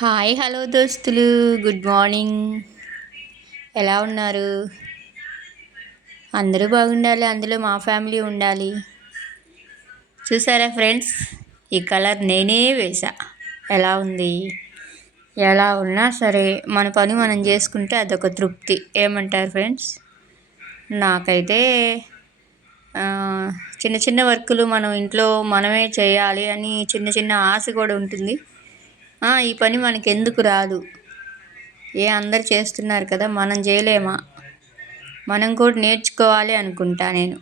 Hi hello దోస్తులు. Good morning. ఎలా ఉన్నారు? అందరూ బాగుండాలి అందులో మా ఫ్యామిలీ ఉండాలి. చూసారా ఫ్రెండ్స్? ఈ కలర్ నేనే వేసా ఎలా ఉంది? ఎలా ఉన్నా సరే మన పని మనం చేసుకుంటే అదొక తృప్తి. ఏమంటారు ఫ్రెండ్స్? నాకైతే చిన్న చిన్న వర్కులు మనం ఇంట్లో మనమే చేయాలి అని చిన్న చిన్న ఆశ కూడా ఉంటుంది. ఈ పని మనకి ఎందుకు రాదు. ఏ అందరు చేస్తున్నారు కదా మనం చేయలేమా? మనం కూడా నేర్చుకోవాలి అనుకుంటా నేను.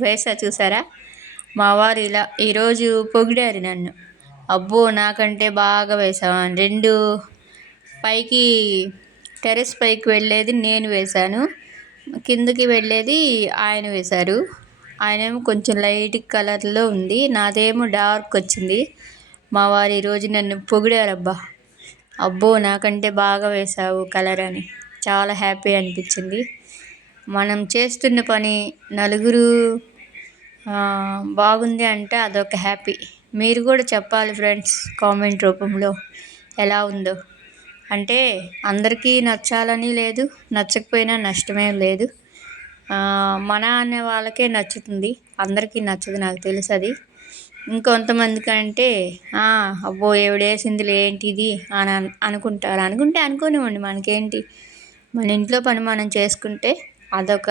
వేసా చూసారా? మా వారు ఇలా ఈరోజు పొగిడారు నన్ను. అబ్బో నాకంటే బాగా వేసావా రెండు పైకి టెరెస్ పైకి వెళ్ళేది నేను వేశాను. కిందకి వెళ్ళేది ఆయన వేశారు. ఆయనేమో కొంచెం లైట్ కలర్లో ఉంది. నాదేమో డార్క్ వచ్చింది. మా వారు ఈరోజు నన్ను పొగిడారబ్బా. అబ్బో నాకంటే బాగా వేశావు కలర్ అని. చాలా హ్యాపీ అనిపించింది. మనం చేస్తున్న పని నలుగురు బాగుంది అంటే అదొక హ్యాపీ. మీరు కూడా చెప్పాలి ఫ్రెండ్స్ కామెంట్ రూపంలో ఎలా ఉందో. అంటే అందరికీ నచ్చాలని లేదు నచ్చకపోయినా నష్టమే లేదు. మన అనే వాళ్ళకే నచ్చుతుంది. అందరికీ నచ్చదు నాకు తెలుసు అది. ఇంకొంతమందికి అంటే అబ్బో ఎవడేసిందిలే ఏంటిది? అని అనుకుంటారు. అనుకుంటే అనుకోనివ్వండి మనకేంటి? మన ఇంట్లో పని మనం చేసుకుంటే అదొక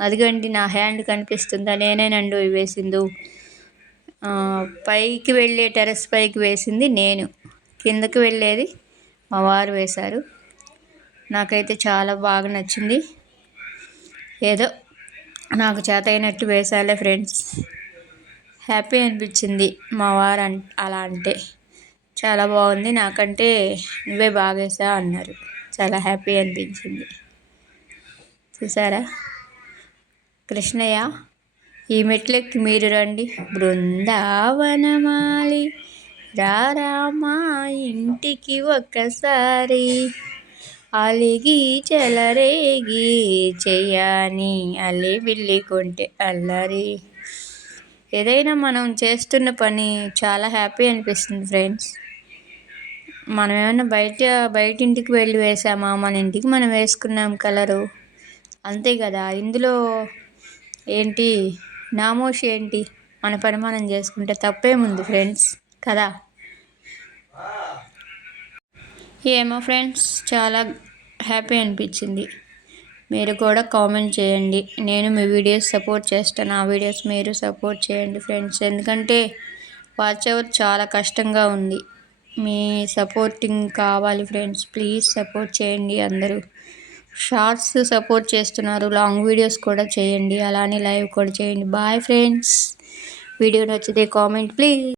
అదిగండి నా హ్యాండ్ కనిపిస్తుందా? నేనేనండు వేసిందు? పైకి వెళ్ళే టెరెస్ పైకి వేసింది నేను. కిందకి వెళ్ళేది మా వారు వేశారు. నాకైతే చాలా బాగా నచ్చింది. ఏదో నాకు చేత అయినట్టు వేసాలే ఫ్రెండ్స్. హ్యాపీ అనిపించింది. మా వారు అలా అంటే. చాలా బాగుంది నాకంటే నువ్వే బాగా వేసావు అన్నారు. చాలా హ్యాపీ అనిపించింది. చూసారా? కృష్ణయ్య ఈ మెట్లెక్కి మీరు రండి. బృందావనమాలి. రారామా ఇంటికి ఒక్కసారి. అలిగి చెలరేగి చెయ్యని అల్లి బిల్లి కొంటే అల్లరి. ఏదైనా మనం చేస్తున్న పని చాలా హ్యాపీ అనిపిస్తుంది ఫ్రెండ్స్. మనం ఏమైనా బయట బయట ఇంటికి వెళ్ళి వేసామా? మన ఇంటికి మనం వేసుకున్నాం కలరు. అంతే కదా. ఇందులో ఏంటి? నామోషి ఏంటి? మన పని మనం చేసుకుంటే తప్పేముంది ఫ్రెండ్స్? కదా? ఏమో ఫ్రెండ్స్ చాలా హ్యాపీ అనిపించింది. మీరు కూడా కామెంట్ చేయండి. నేను మీ వీడియోస్ సపోర్ట్ చేస్తాను. ఆ వీడియోస్ మీరు సపోర్ట్ చేయండి ఫ్రెండ్స్. ఎందుకంటే వాచ్ అవర్ చాలా కష్టంగా ఉంది. మీ సపోర్టింగ్ కావాలి ఫ్రెండ్స్. ప్లీజ్ సపోర్ట్ చేయండి అందరూ. షార్ట్స్ సపోర్ట్ చేస్తున్నారు. లాంగ్ వీడియోస్ కూడా చేయండి. అలానే లైవ్ కూడా చేయండి. Bye friends. వీడియో నచ్చితే కామెంట్ ప్లీజ్.